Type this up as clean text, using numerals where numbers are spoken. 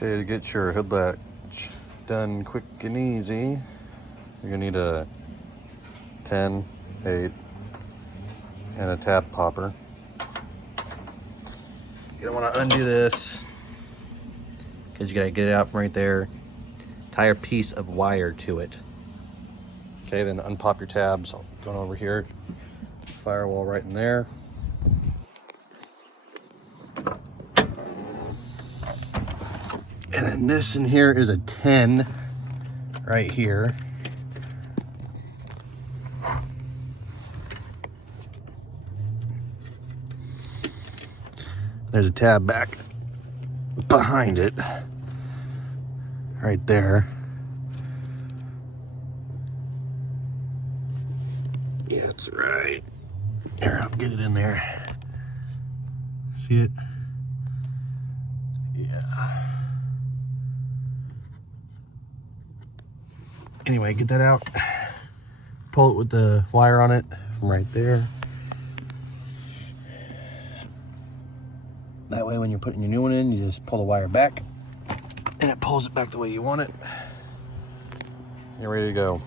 Okay, to get your hood latch done quick and easy, you're gonna need a 10, 8, and a tab popper. You're gonna wanna undo this because you gotta get it out from right there. Tie a piece of wire to it. Okay, then unpop your tabs. Going over here, firewall right in there. And then this in here is a 10 right here. There's a tab back behind it, right there. Yeah, that's right. Here, I'll get it in there. See it? Yeah. Anyway, get that out. Pull it with the wire on it from right there. That way when you're putting your new one in, you just pull the wire back and it pulls it back the way you want it. You're ready to go.